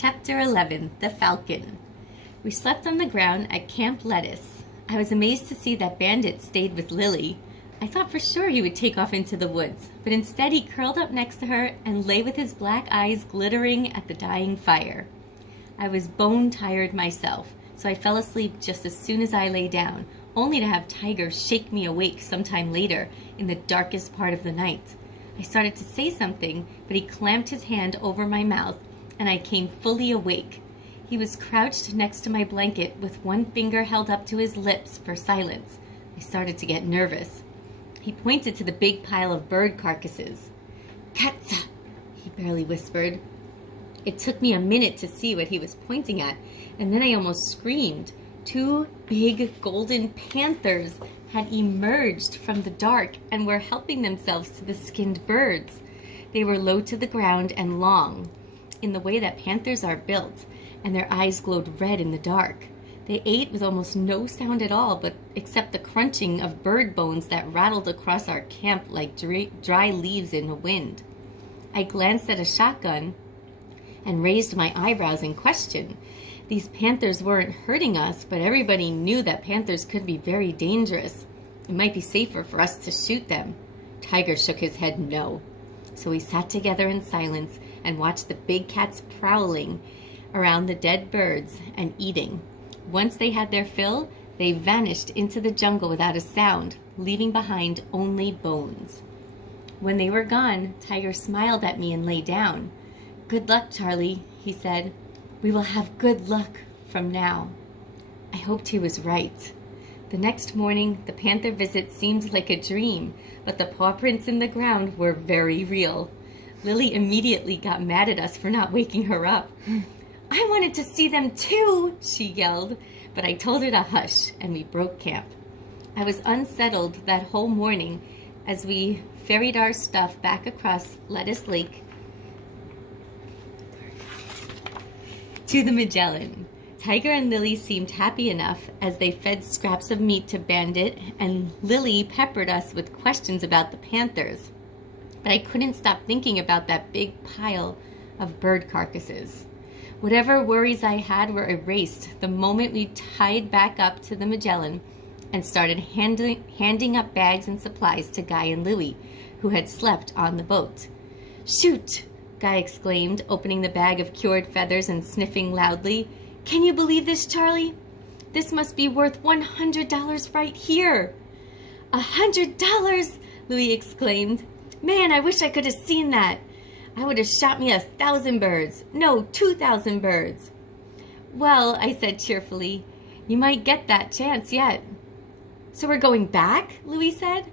Chapter 11, The Falcon. We slept on the ground at Camp Lettuce. I was amazed to see that Bandit stayed with Lily. I thought for sure he would take off into the woods, but instead he curled up next to her and lay with his black eyes glittering at the dying fire. I was bone-tired myself, so I fell asleep just as soon as I lay down, only to have Tiger shake me awake sometime later in the darkest part of the night. I started to say something, but he clamped his hand over my mouth, and I came fully awake. He was crouched next to my blanket with one finger held up to his lips for silence. I started to get nervous. He pointed to the big pile of bird carcasses. "Katza," he barely whispered. It took me a minute to see what he was pointing at, and then I almost screamed. Two big golden panthers had emerged from the dark and were helping themselves to the skinned birds. They were low to the ground and long, in the way that panthers are built, and their eyes glowed red in the dark. They ate with almost no sound at all, but except the crunching of bird bones that rattled across our camp like dry leaves in the wind. I glanced at a shotgun and raised my eyebrows in question. These panthers weren't hurting us, but everybody knew that panthers could be very dangerous. It might be safer for us to shoot them. Tiger shook his head no. So we sat together in silence and watched the big cats prowling around the dead birds and eating. Once they had their fill, they vanished into the jungle without a sound, leaving behind only bones. When they were gone, Tiger smiled at me and lay down. "Good luck, Charlie," he said. "We will have good luck from now." I hoped he was right. The next morning, the panther visit seemed like a dream, but the paw prints in the ground were very real. Lily immediately got mad at us for not waking her up. "I wanted to see them too," she yelled, but I told her to hush, and we broke camp. I was unsettled that whole morning as we ferried our stuff back across Lettuce Lake to the Magellan. Tiger and Lily seemed happy enough as they fed scraps of meat to Bandit, and Lily peppered us with questions about the panthers. But I couldn't stop thinking about that big pile of bird carcasses. Whatever worries I had were erased the moment we tied back up to the Magellan and started handing up bags and supplies to Guy and Louie, who had slept on the boat. "Shoot!" Guy exclaimed, opening the bag of cured feathers and sniffing loudly. "Can you believe this, Charlie? This must be worth $100 right here." $100! Louie exclaimed. "Man, I wish I could have seen that. I would have shot me 1,000 birds. No, 2,000 birds." "Well," I said cheerfully, "you might get that chance yet." "So we're going back?" Louie said.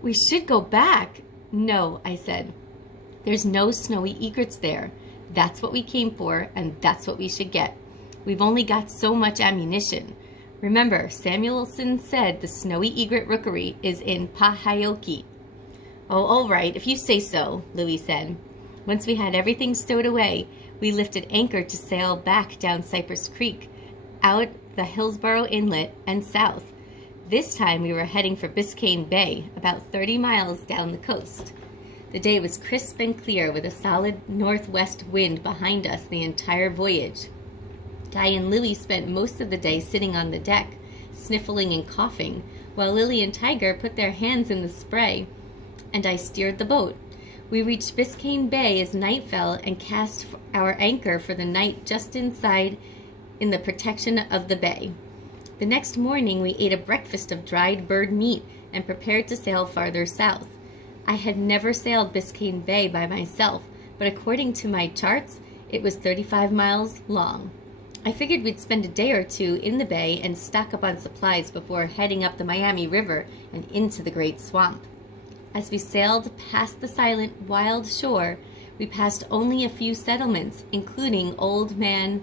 "We should go back." "No," I said. "There's no snowy egrets there. That's what we came for, and that's what we should get. We've only got so much ammunition. Remember, Samuelson said the snowy egret rookery is in Pahaoki." "Oh, all right, if you say so," Louie said. Once we had everything stowed away, we lifted anchor to sail back down Cypress Creek, out the Hillsborough Inlet, and south. This time we were heading for Biscayne Bay, about 30 miles down the coast. The day was crisp and clear with a solid northwest wind behind us the entire voyage. Guy and Louie spent most of the day sitting on the deck, sniffling and coughing, while Lily and Tiger put their hands in the spray, and I steered the boat. We reached Biscayne Bay as night fell and cast our anchor for the night just inside in the protection of the bay. The next morning we ate a breakfast of dried bird meat and prepared to sail farther south. I had never sailed Biscayne Bay by myself, but according to my charts, it was 35 miles long. I figured we'd spend a day or two in the bay and stock up on supplies before heading up the Miami River and into the Great Swamp. As we sailed past the silent, wild shore, we passed only a few settlements, including Old Man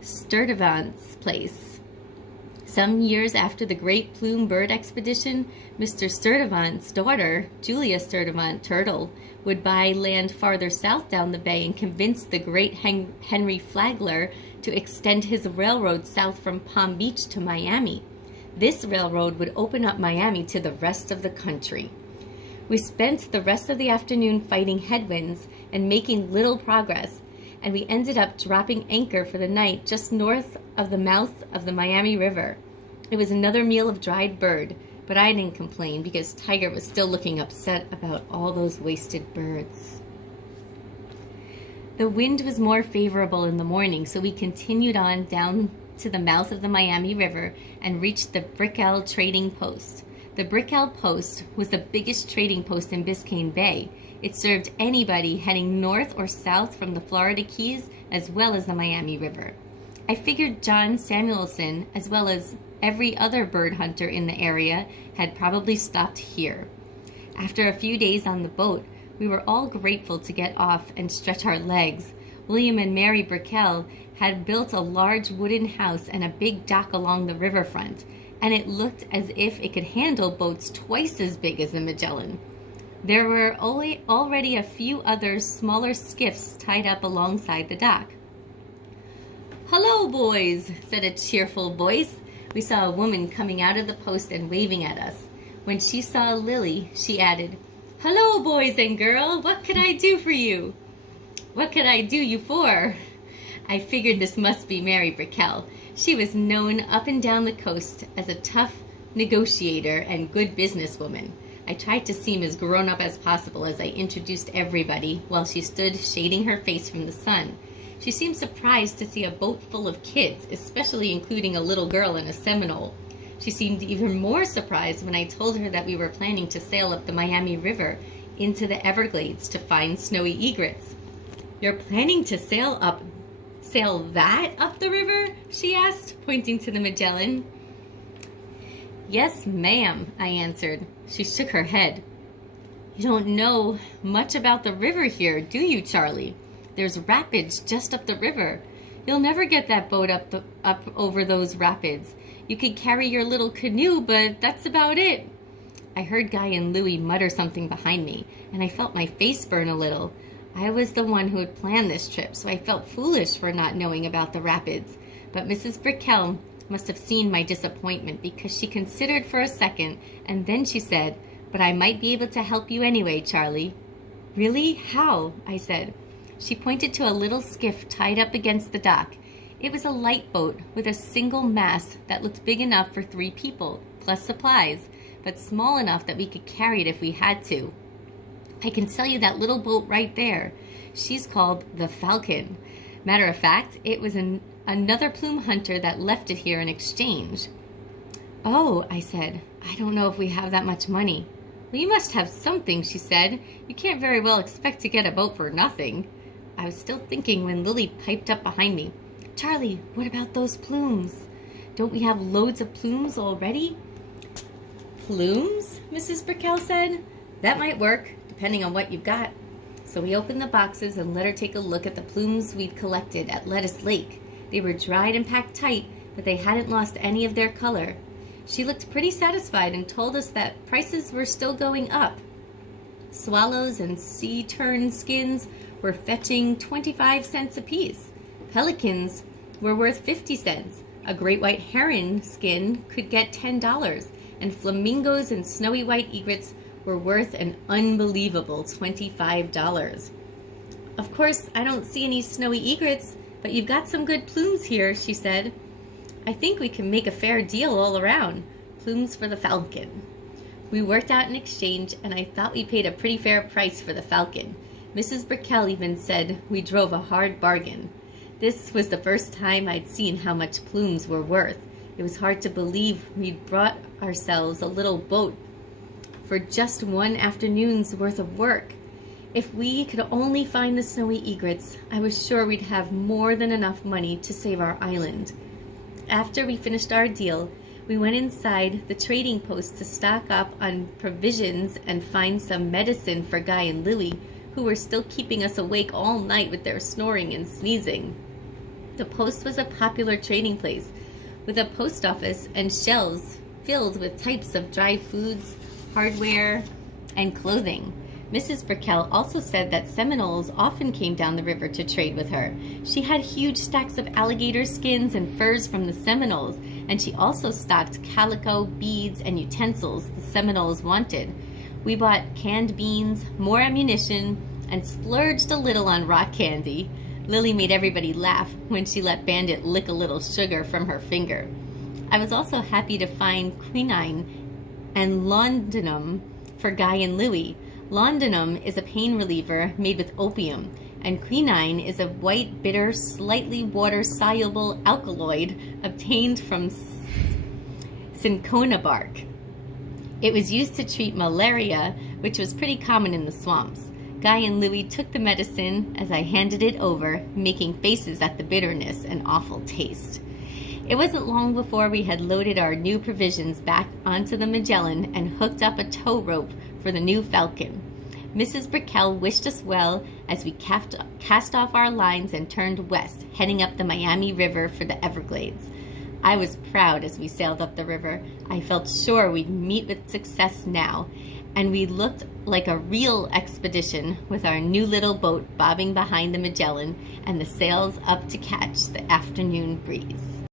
Sturtevant's place. Some years after the Great Plume Bird Expedition, Mr. Sturtevant's daughter, Julia Sturtevant Turtle, would buy land farther south down the bay and convince the great Henry Flagler to extend his railroad south from Palm Beach to Miami. This railroad would open up Miami to the rest of the country. We spent the rest of the afternoon fighting headwinds and making little progress, and we ended up dropping anchor for the night just north of the mouth of the Miami River. It was another meal of dried bird, but I didn't complain because Tiger was still looking upset about all those wasted birds. The wind was more favorable in the morning, so we continued on down to the mouth of the Miami River and reached the Brickell trading post. The Brickell post was the biggest trading post in Biscayne Bay. It served anybody heading north or south from the Florida Keys as well as the Miami River. I figured John Samuelson, as well as every other bird hunter in the area, had probably stopped here. After a few days on the boat, we were all grateful to get off and stretch our legs. William and Mary Brickell had built a large wooden house and a big dock along the riverfront, and it looked as if it could handle boats twice as big as the Magellan. There were already a few other smaller skiffs tied up alongside the dock. "Hello, boys," said a cheerful voice. We saw a woman coming out of the post and waving at us. When she saw Lily, she added, "Hello, boys and girl, what can I do for you?" "What can I do you for?" I figured this must be Mary Brickell. She was known up and down the coast as a tough negotiator and good businesswoman. I tried to seem as grown up as possible as I introduced everybody while she stood shading her face from the sun. She seemed surprised to see a boat full of kids, especially including a little girl in a Seminole. She seemed even more surprised when I told her that we were planning to sail up the Miami River into the Everglades to find snowy egrets. "You're planning to sail that up the river?" she asked, pointing to the Magellan. "Yes, ma'am," I answered. She shook her head. "You don't know much about the river here, do you, Charlie? There's rapids just up the river. You'll never get that boat up over those rapids. You could carry your little canoe, but that's about it." I heard Guy and Louie mutter something behind me, and I felt my face burn a little. I was the one who had planned this trip, so I felt foolish for not knowing about the rapids. But Mrs. Brickell must have seen my disappointment because she considered for a second, and then she said, "But I might be able to help you anyway, Charlie." "Really? How?" I said. She pointed to a little skiff tied up against the dock. It was a light boat with a single mast that looked big enough for 3 people, plus supplies, but small enough that we could carry it if we had to. "I can sell you that little boat right there. She's called the Falcon. Matter of fact, it was another plume hunter that left it here in exchange." "Oh," I said, "I don't know if we have that much money." "Well, you must have something," she said. "You can't very well expect to get a boat for nothing." I was still thinking when Lily piped up behind me. "Charlie, what about those plumes? Don't we have loads of plumes already?" "Plumes?" Mrs. Brickell said. "That might work, depending on what you've got." So we opened the boxes and let her take a look at the plumes we'd collected at Lettuce Lake. They were dried and packed tight, but they hadn't lost any of their color. She looked pretty satisfied and told us that prices were still going up. Swallows and sea tern skins were fetching 25 cents apiece. Pelicans were worth 50 cents. A great white heron skin could get $10, and flamingos and snowy white egrets were worth an unbelievable $25. "Of course, I don't see any snowy egrets, but you've got some good plumes here," she said. "I think we can make a fair deal all around. Plumes for the Falcon." We worked out an exchange, and I thought we paid a pretty fair price for the Falcon. Mrs. Brickell even said we drove a hard bargain. This was the first time I'd seen how much plumes were worth. It was hard to believe we'd brought ourselves a little boat for just one afternoon's worth of work. If we could only find the snowy egrets, I was sure we'd have more than enough money to save our island. After we finished our deal, we went inside the trading post to stock up on provisions and find some medicine for Guy and Louie, who were still keeping us awake all night with their snoring and sneezing. The post was a popular trading place, with a post office and shelves filled with types of dried foods, hardware, and clothing. Mrs. Brickell also said that Seminoles often came down the river to trade with her. She had huge stacks of alligator skins and furs from the Seminoles, and she also stocked calico, beads, and utensils the Seminoles wanted. We bought canned beans, more ammunition, and splurged a little on rock candy. Lily made everybody laugh when she let Bandit lick a little sugar from her finger. I was also happy to find quinine and laudanum for Guy and Louie. Laudanum is a pain reliever made with opium, and quinine is a white, bitter, slightly water-soluble alkaloid obtained from cinchona bark. It was used to treat malaria, which was pretty common in the swamps. Guy and Louie took the medicine as I handed it over, making faces at the bitterness and awful taste. It wasn't long before we had loaded our new provisions back onto the Magellan and hooked up a tow rope for the new Falcon. Mrs. Brickell wished us well as we cast off our lines and turned west, heading up the Miami River for the Everglades. I was proud as we sailed up the river. I felt sure we'd meet with success now, and we looked like a real expedition with our new little boat bobbing behind the Magellan and the sails up to catch the afternoon breeze.